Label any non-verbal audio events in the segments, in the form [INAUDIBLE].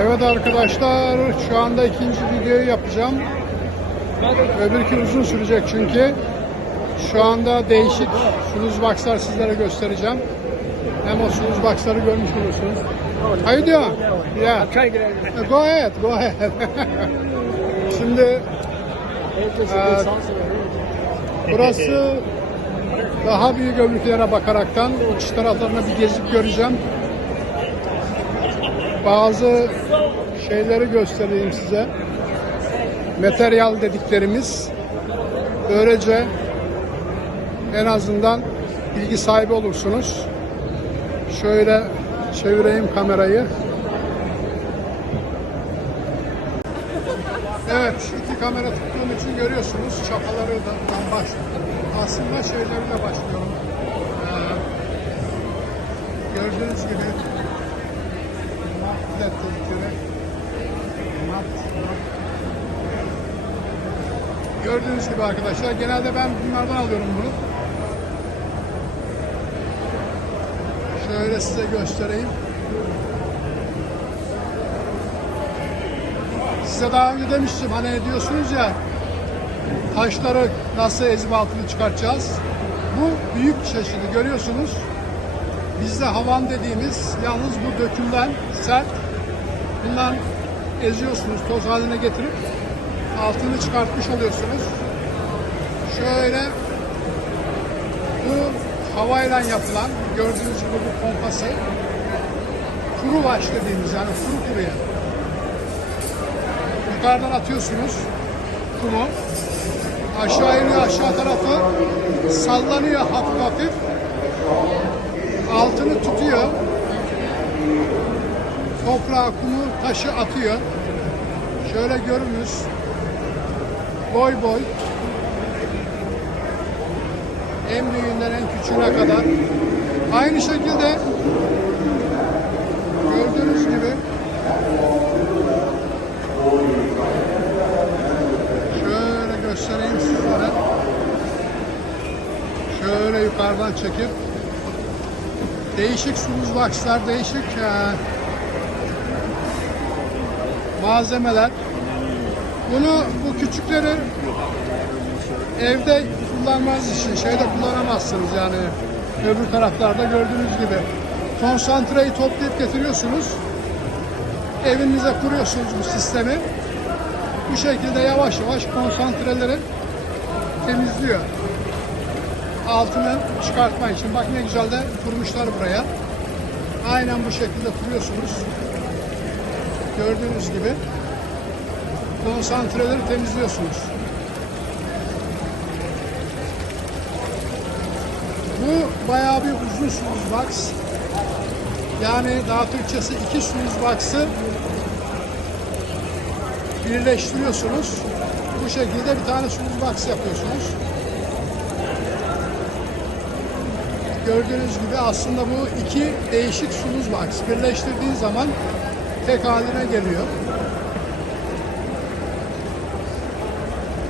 Evet arkadaşlar şu anda ikinci videoyu yapacağım. Öbürkü uzun sürecek çünkü. Şu anda değişik sunuz boxlar sizlere göstereceğim. Hem o sunuz boxları görmüş olursunuz. How you doing? Yeah. Go ahead, go ahead. [LAUGHS] Şimdi It's burası daha büyük öbürkülere bakaraktan uç taraflarına bir gezip göreceğim. Bazı şeyleri göstereyim size. Materyal dediklerimiz. Böylece en azından bilgi sahibi olursunuz. Şöyle çevireyim kamerayı. Evet, iki kamera tuttuğum için görüyorsunuz çapaları da. Aslında şeylerle başlıyorum. Ee, gördüğünüz gibi mat, mat. Gördüğünüz gibi arkadaşlar genelde ben bunlardan alıyorum bunu. Şöyle size göstereyim. Size daha önce demiştim hani diyorsunuz ya taşları nasıl ezip altını çıkartacağız. Bu büyük çeşidi görüyorsunuz. Bizde havan dediğimiz yalnız bu dökümden sert. Bundan eziyorsunuz toz haline getirip altını çıkartmış oluyorsunuz. Şöyle bu havayla yapılan gördüğünüz gibi bu pompası kuru baş dediğimiz yani kuru kuruya yukarıdan atıyorsunuz kumu. Aşağı iniyor aşağı tarafı sallanıyor hafif hafif. Altını tutuyor. Toprağa, kumu, taşı atıyor. Şöyle görünüz. Boy boy. En büyüğünden en küçüğüne kadar. Aynı şekilde gördüğünüz gibi Şöyle göstereyim sizlere. Şöyle yukarıdan çekip değişik sulu boxlar, değişik e, malzemeler. Bunu bu küçükleri evde kullanmaz için şeyde kullanamazsınız yani öbür taraflarda gördüğünüz gibi konsantreyi toplayıp getiriyorsunuz evinize kuruyorsunuz bu sistemi bu şekilde yavaş yavaş konsantreleri temizliyor. Altını çıkartmak için. Bak ne güzel de kurmuşlar buraya. Aynen bu şekilde kuruyorsunuz. Gördüğünüz gibi konsantreleri temizliyorsunuz. Bu bayağı bir uzun suz box. Yani daha Türkçesi iki suz box'ı birleştiriyorsunuz. Bu şekilde bir tane sulu box yapıyorsunuz. Gördüğünüz gibi aslında bu iki değişik sulu box. Birleştirdiğin zaman tek haline geliyor.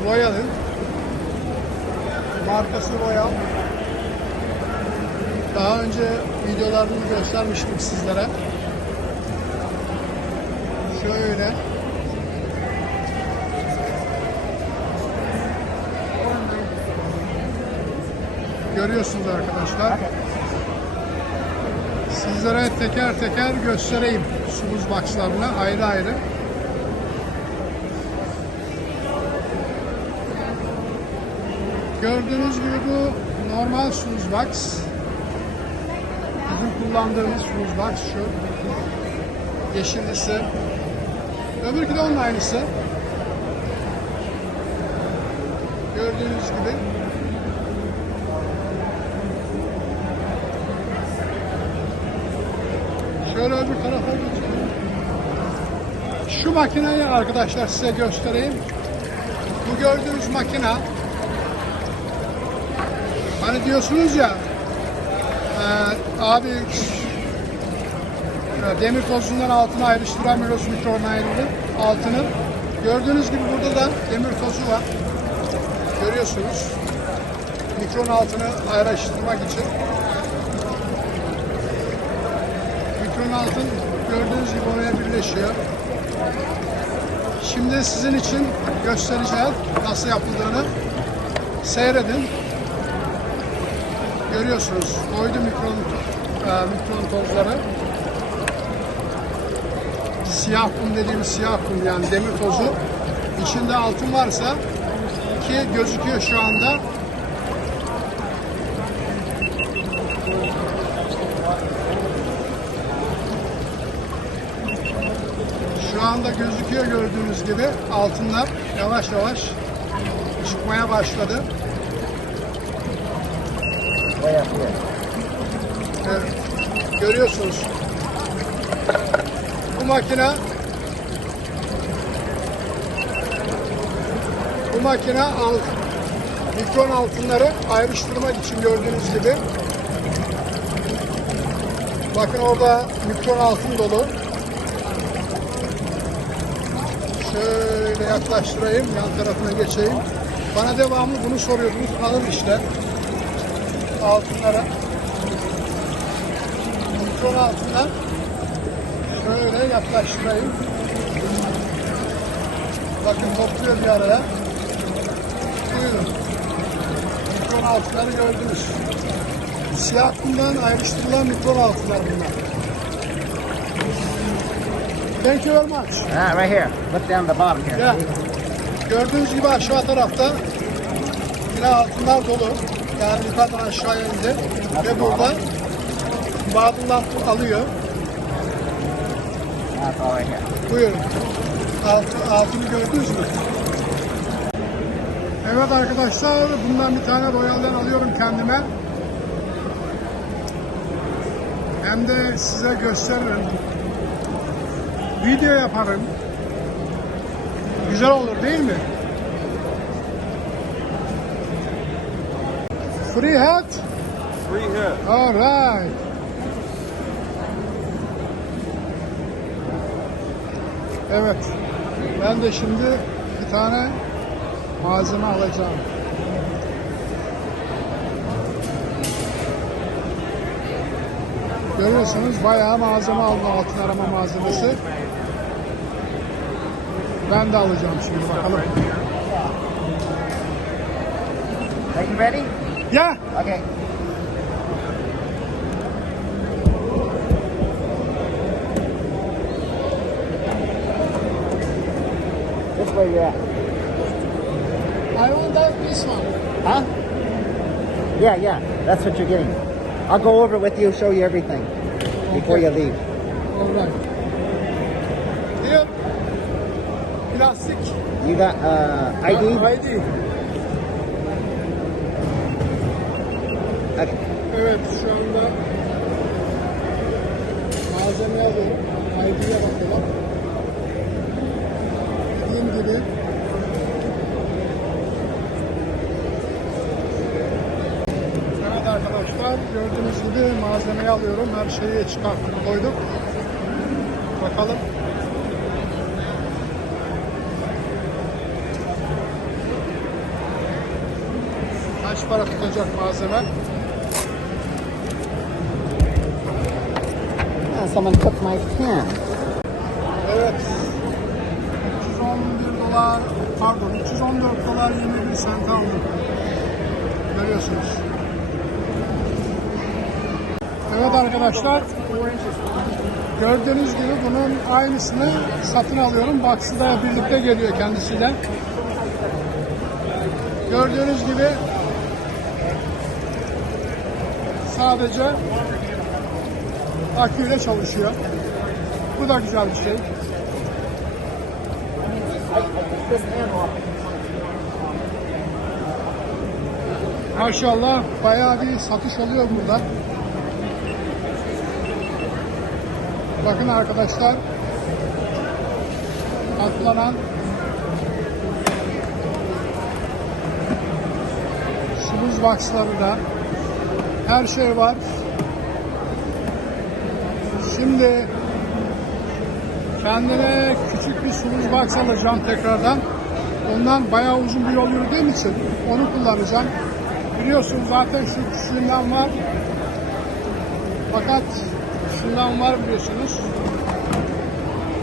Royal'ın markası Royal. Daha önce videolarını göstermiştim sizlere. Şöyle görüyorsunuz arkadaşlar. Sizlere teker teker göstereyim sumuz boxlarını ayrı ayrı. Gördüğünüz gibi bu normal sumuz box. Bizim kullandığımız sumuz box şu. Yeşillisi. Öbürkü de onun aynısı. Gördüğünüz gibi. Şöyle öbür tarafa geçelim. Şu makineyi arkadaşlar size göstereyim. Bu gördüğünüz makine hani diyorsunuz ya e, abi e, demir tozundan altını ayrıştıramıyoruz mikron ayrıldı altını. Gördüğünüz gibi burada da demir tozu var. Görüyorsunuz. Mikron altını ayrıştırmak için mikron altın gördüğünüz gibi oraya birleşiyor. Şimdi sizin için göstereceğim nasıl yapıldığını. Seyredin. Görüyorsunuz koydu mikron, e, mikron tozları. Siyah kum dediğimiz siyah kum yani demir tozu. İçinde altın varsa ki gözüküyor şu anda. Anda gözüküyor gördüğünüz gibi altınlar yavaş yavaş çıkmaya başladı. Evet, görüyorsunuz. Bu makine bu makine alt, mikron altınları ayrıştırmak için gördüğünüz gibi. Bakın orada mikron altın dolu. Şöyle yaklaştırayım, yan tarafına geçeyim. Bana devamlı bunu soruyordunuz. Alın işte altınlara. Mikron altından şöyle yaklaştırayım. Bakın topluyor bir araya. Buyurun. Mikron altınları gördünüz. Siyah kumdan ayrıştırılan mikron altınlar bunlar. Thank you very much. Ah, right here. Look down the bottom here. Ya, gördüğünüz gibi aşağı tarafta yine altınlar dolu. Yani yukarıdan aşağıya indi. Ve burada Badullah alıyor. Buyurun. Altı, altını gördünüz mü? Evet arkadaşlar bundan bir tane royalden alıyorum kendime. Hem de size gösteririm. Video yaparım. Güzel olur değil mi? Free hat? Free hit. All right. Evet. Ben de şimdi bir tane malzeme alacağım. Görüyorsunuz bayağı malzeme aldım altın arama malzemesi. Ben de alacağım şimdi bakalım. Are you ready? Yeah. Okay. Which way you at? I want that this one. Huh? Yeah, yeah. That's what you're getting. I'll go over with you, show you everything before you leave. All right. Plastik. You got uh, ID? ID. Okay. Evet şu anda malzeme alıyorum. ID'ye bakalım. Dediğim gibi Evet arkadaşlar gördüğünüz gibi malzemeyi alıyorum. Her şeyi çıkartıp koyduk. Bakalım. Kaç para tutacak malzeme? Someone took my pen. Evet. 311 dolar, pardon 314 dolar 21 sent aldım. Görüyorsunuz. Evet arkadaşlar. Gördüğünüz gibi bunun aynısını satın alıyorum. Box'ı da birlikte geliyor kendisiyle. Gördüğünüz gibi sadece aküyle çalışıyor. Bu da güzel bir şey. Maşallah bayağı bir satış oluyor burada. Bakın arkadaşlar katlanan Sumuz boxları da her şey var. Şimdi kendine küçük bir sumuz box alacağım tekrardan. Ondan bayağı uzun bir yol yürüdüğüm için onu kullanacağım. Biliyorsunuz zaten şu küçüğünden var. Fakat şundan var biliyorsunuz.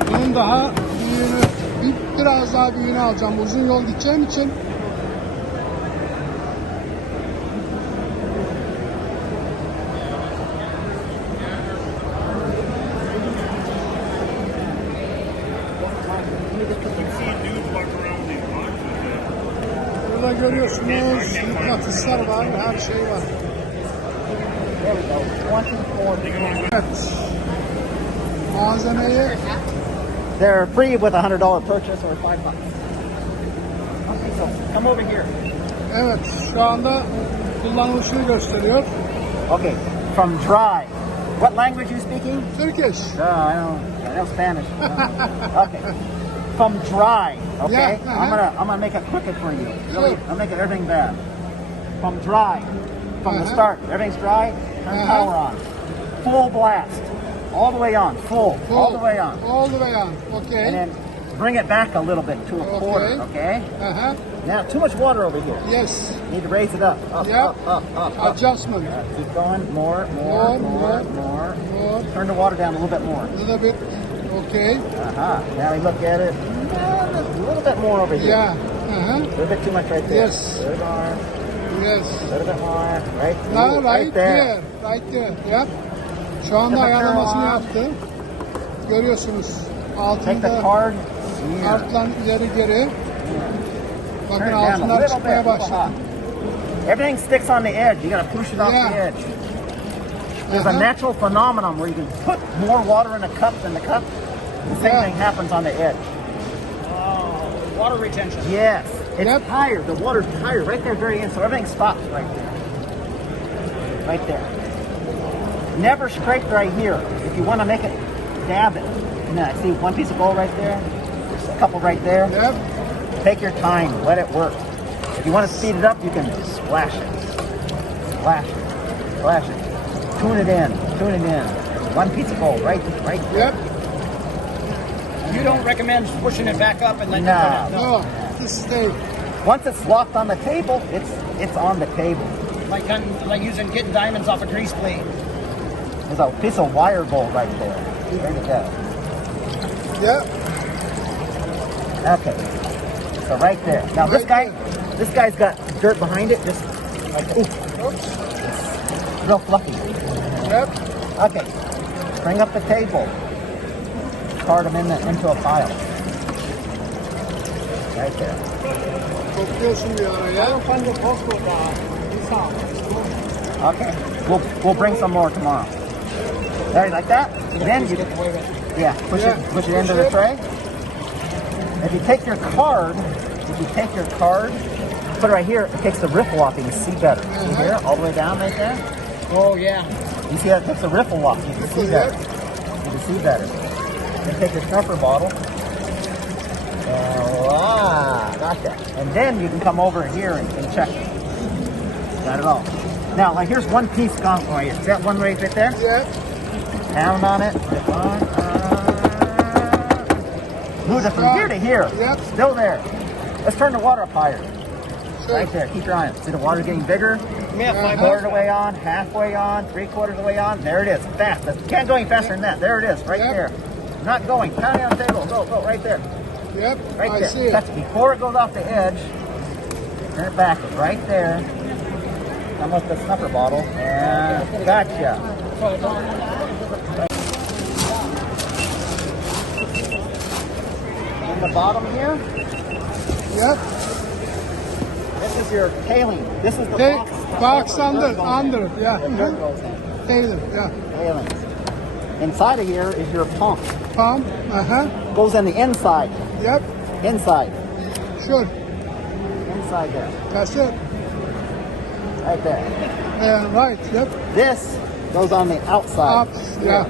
Bunun daha büyüğünü, bir, biraz daha büyüğünü alacağım. Uzun yol gideceğim için. Var, her şey var. There we go. 24. Evet. Malzemeyi They're free with a hundred dollar purchase or five bucks. Okay, so come over here. evet şu anda kullanılışını gösteriyor. Okay, from dry. What language are you speaking? Turkish. No, I know. I know Spanish. [LAUGHS] okay. From dry. Okay. Yeah, uh-huh. I'm gonna I'm gonna make it crooked for you. Really, Sure. I'm making everything bad. From dry. From the Uh-huh. start, everything's dry. Turn Uh-huh. power on. Full blast. All the way on. Full. All the way on. All the way on. Okay. And then bring it back a little bit to a Okay. quarter. Okay. Aha. Now too much water over here. Yes. Need to raise it up. Up. Yeah. Up. Up. Up. up. Adjustment. Keep going. More. More, More. More. more. More. Turn the water down a little bit more. A little bit. Okay. Uh-huh. Now we look at it. Uh, A little bit more over here. Yeah. Aha. A little bit too much right there. Yes. More. Yes. A little bit more. Right. Now Ooh, right there. there. Right there. Yep. Şu anda Temperature ayarlamasını on. yaptı. Görüyorsunuz. Take the Altında card. Here. artlan ileri geri. Turn Bakın it down altınlar çıkmaya bit. a little başladı. Everything sticks on the edge. You gotta push it off Yeah. the edge. There's a Uh-huh. natural phenomenon where you can put more water in a cup than the cup. The same Yeah. thing happens on the edge. Water retention. Yes. It's Yep. higher. The water's higher right there, very end. So everything stops right there. Right there. Never scrape right here. If you want to make it, dab it. Now, see one piece of gold right there? There's a couple right there. Yep. Take your time. Let it work. If you want to speed it up, you can splash it. Splash it. Splash it. Tune it in. Tune it in. One piece of gold right, right there. Yep. You don't recommend pushing it back up and then No. No. Is Once it's locked on the table, it's it's on the table. like of like using getting diamonds off a grease plate. There's a piece of wire gold right there. There you go. Yep. Okay. So right there. Now this guy, there. this guy's got dirt behind it. Just like real fluffy. Yep. Okay. Bring up the table. Card them in the, into a pile. Right there. Topluyorsun bir araya. Okay. We'll we'll bring some more tomorrow. There, like that. Then you yeah push it push it into the tray. If you take your card, if you take your card, put it right here. It takes the riffle off. You can see better. See here, all the way down right there. Oh yeah. You see that? It takes the riffle off. You can see better. You can see better. Then take your snuffer bottle. And voila, got that. And then you can come over here and, and check it. Got it all. Now, like here's one piece gone for you. See that one right, right there? Yep. Pound on it. Right. Uh, move it from here to here. Yep. Still there. Let's turn the water up higher. Sure. Right there. Keep your eye on it. See the water getting bigger? Yeah, Uh-huh. Quarter of the way on, halfway on, three quarters of the way on. There it is. Fast. Can't go any faster than that. There it is. Right Yep. there. Not going. Pound on the table. Go, go. Right there. Yep. Right I there. see it. It before it goes off the edge. Turn it back. Right there. Come with the snuffer bottle. And gotcha. On the bottom here, Yep. this is your tailing. This is the box. box Dirt under, in. under. Yeah. The goes Yeah. Tailings. Inside of here is your pump. Pump. Uh huh. Goes in the inside. Yep. Inside. Sure. Inside there. That's it. Right there. Yeah. Right. Yep. This goes on the outside. Yeah.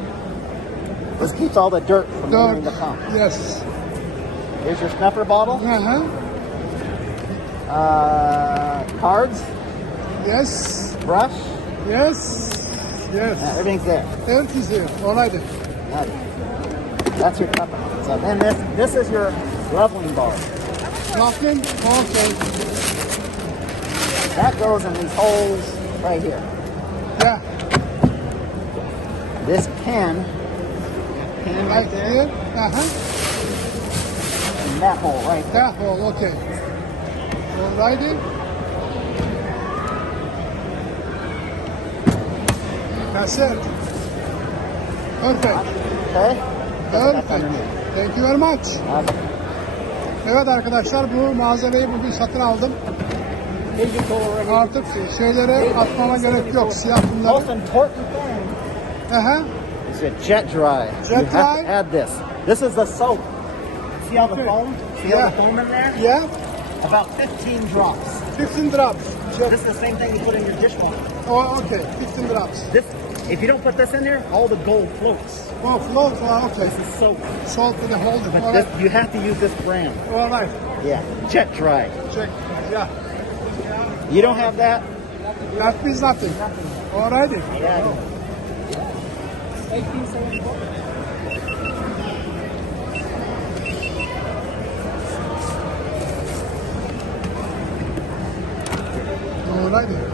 This keeps all the dirt from Dirt. entering the pump. Yes. Here's your snuffer bottle. Uh huh. Uh, cards, Yes. brush. Yes. Yes. everything's there. Evet is here. Olaydı. Got it. That's your cup. So then this this is your leveling bar. Nothing. Okay. That goes in these holes right here. Yeah. This pen can Right right there. here. Uh-huh. And that hole right there. That hole, okay. Alrighty. That's it. Perfect. Okay? Perfect. Thank you very much. Evet arkadaşlar bu malzemeyi bugün satın aldım. Artık şeyleri atmama gerek yok. Siyah bunları. Aha. is a jet dry. Jet you have dry? to add this. This is the soap. See all the foam? See all Yeah. the foam in there? Yeah. About 15 drops. 15 drops. This is the same thing you put in your dishwasher. Oh, okay. 15 drops. This, if you don't put this in there, all the gold floats. Well, floats, Oh, okay. This is soap. Salt with the holder. But this, right. you have to use this brand. All right. Yeah, jet dry. Check. Yeah. You don't have that? That means nothing. Alrighty. Yeah. Alrighty.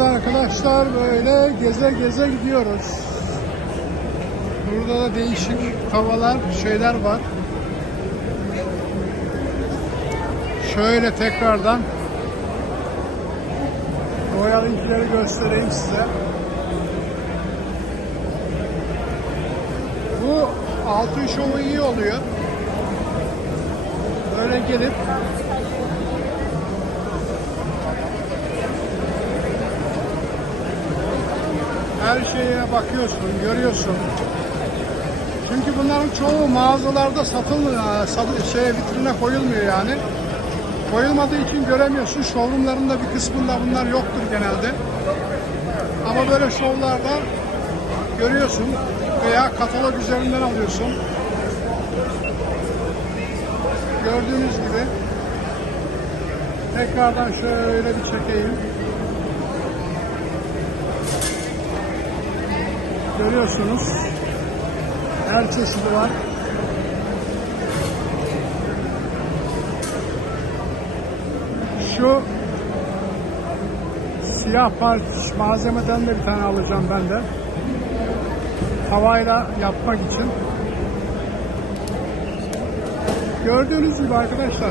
Evet arkadaşlar böyle geze geze gidiyoruz. Burada da değişik tavalar, şeyler var. Şöyle tekrardan Royal'inkileri göstereyim size. Bu altın şovu iyi oluyor. Böyle gelip her şeye bakıyorsun, görüyorsun. Çünkü bunların çoğu mağazalarda satılmıyor, sat- şey vitrine koyulmuyor yani. Koyulmadığı için göremiyorsun. Showroomlarında bir kısmında bunlar yoktur genelde. Ama böyle şovlarda görüyorsun veya katalog üzerinden alıyorsun. Gördüğünüz gibi tekrardan şöyle bir çekeyim. Görüyorsunuz. Her çeşidi var. Şu siyah parç malzemeden de bir tane alacağım ben de. Havayla yapmak için. Gördüğünüz gibi arkadaşlar.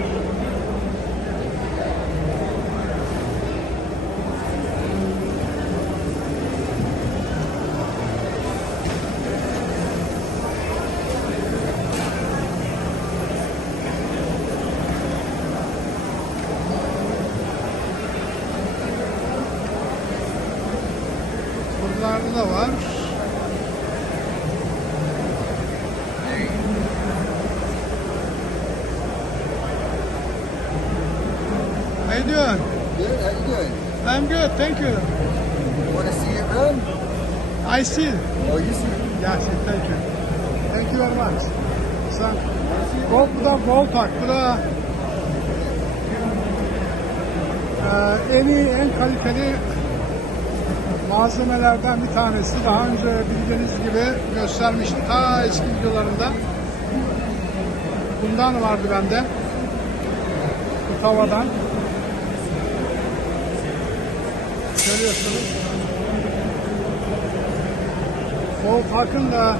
Buralarda da var. How you doing? Good. How you doing? I'm good, thank you. Want to see it run? I see. Oh, you see? Yes, thank you. Thank you very much. Sen, Gold, bu da Voltak, bu da en iyi, en kaliteli malzemelerden bir tanesi. Daha önce bildiğiniz gibi göstermiştim ta eski videolarında. Bundan vardı bende. Bu tavadan. Görüyorsunuz. Voltak'ın da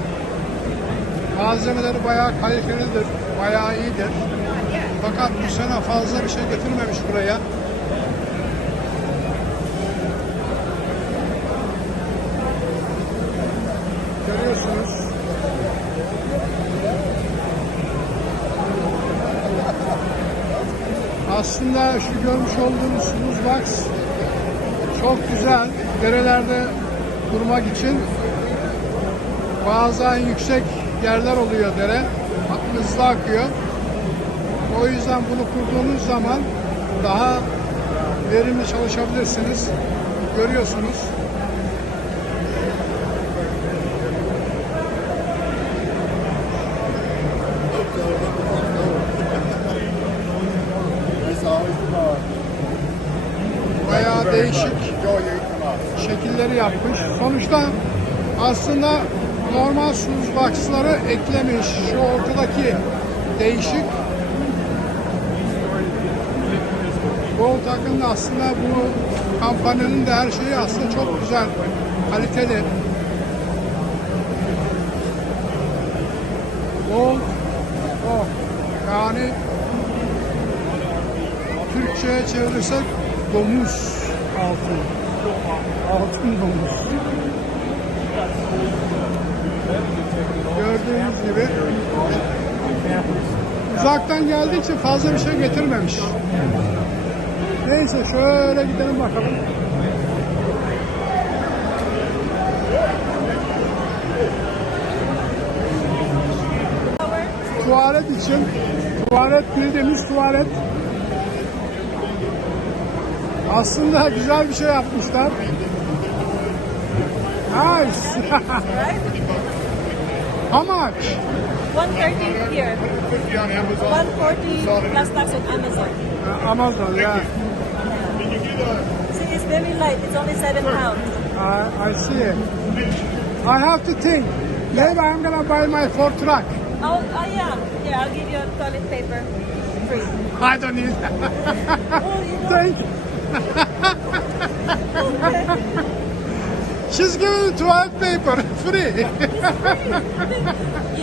malzemeleri bayağı kalitelidir, bayağı iyidir. Fakat bu sene fazla bir şey getirmemiş buraya. Görüyorsunuz. Aslında şu görmüş olduğunuz buz box çok güzel. Derelerde durmak için bazen yüksek yerler oluyor dere. Hızlı akıyor. O yüzden bunu kurduğunuz zaman daha verimli çalışabilirsiniz. Görüyorsunuz. Bayağı değişik şekilleri yapmış. Sonuçta aslında normal suzlaksları eklemiş. Şu ortadaki değişik Gold takımda aslında bu kampanyanın da her şeyi aslında çok güzel, kaliteli. Gold, oh, yani Türkçe'ye çevirirsek domuz altın. Altın domuz. Gördüğünüz gibi uzaktan geldiği için fazla bir şey getirmemiş. Neyse şöyle gidelim bakalım. Tuvalet için tuvalet bildiğimiz tuvalet. Aslında güzel bir şey yapmışlar. Nice. [LAUGHS] How much? 130 here. 140 plus tax on Amazon. Uh, Amazon, yeah. See, it's very light. It's only 7 pounds. I, I see. It. I have to think. Maybe I'm gonna buy my Ford truck. Oh, oh yeah. Yeah, I'll give you a toilet paper free. I don't need that. [LAUGHS] Oh, you know, Thank you. [LAUGHS] She's giving toilet paper free. you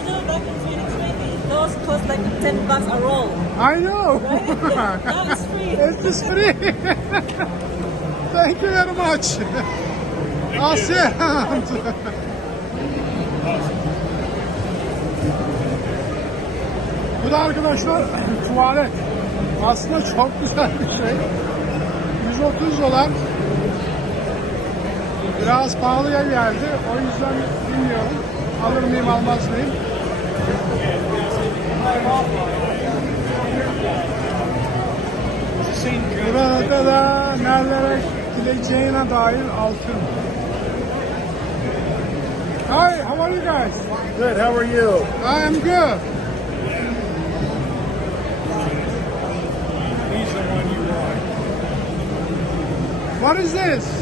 know back in Phoenix, maybe those cost like 10 bucks a roll. I know. [LAUGHS] now it's free. It is free. [LAUGHS] Thank you very much. Asya. Bu da arkadaşlar tuvalet. Aslında çok güzel bir şey. 130 dolar. Biraz pahalıya geldi. O yüzden bilmiyorum. Alır mıyım almaz mıyım? Burada da nerelere gideceğine dair altın. Hi, how are you guys? Good, how are you? I am good. He's the one you want. What is this?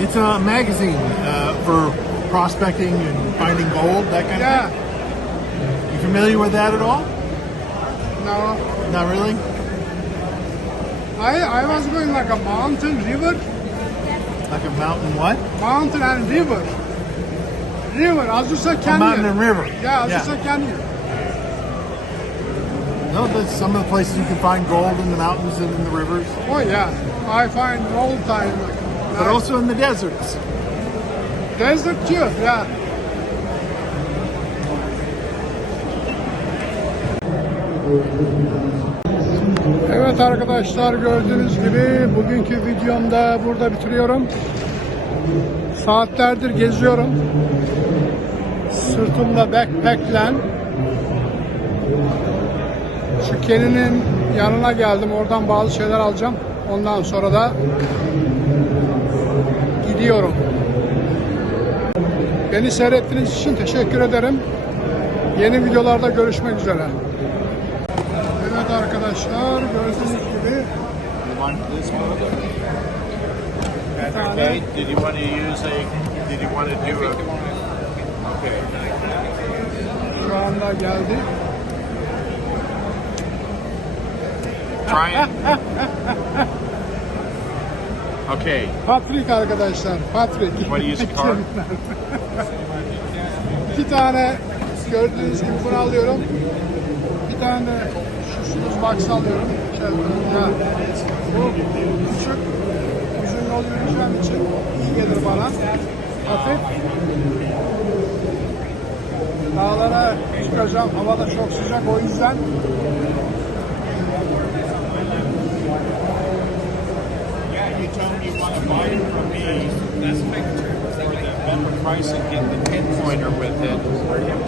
It's a magazine uh, for prospecting and finding gold, that kind of Yeah. thing. You familiar with that at all? No. Not really? I, I was going like a mountain, river, Like a mountain what? mountain and river. River, Azusa A Canyon. mountain and river. Yeah, Azusa Canyon. No, that's some of the places you can find gold in the mountains and in the rivers, Oh yeah, I find all time. But also in the deserts. Desert too, yeah. Evet arkadaşlar gördüğünüz gibi bugünkü videomda burada bitiriyorum. Saatlerdir geziyorum. Sırtımda backpack'le şu Kenny'nin yanına geldim. Oradan bazı şeyler alacağım. Ondan sonra da gidiyorum. Beni seyrettiğiniz için teşekkür ederim. Yeni videolarda görüşmek üzere. Evet arkadaşlar gördüğünüz gibi. Did you want to use a? Did you want to do a? Okay. şu anda geldi. Try it. [LAUGHS] Okay. Patrick arkadaşlar. Patrick. Want to use a card? [LAUGHS] İki tane gördüğünüz gibi bunu alıyorum. Bir tane de şu Snus Box alıyorum. Şey, ya, bu küçük uzun yol yürüyeceğim için iyi gelir bana. Hafif. Dağlara çıkacağım. Hava da çok sıcak o yüzden buying from me for the bumper price and getting the pinpointer with it,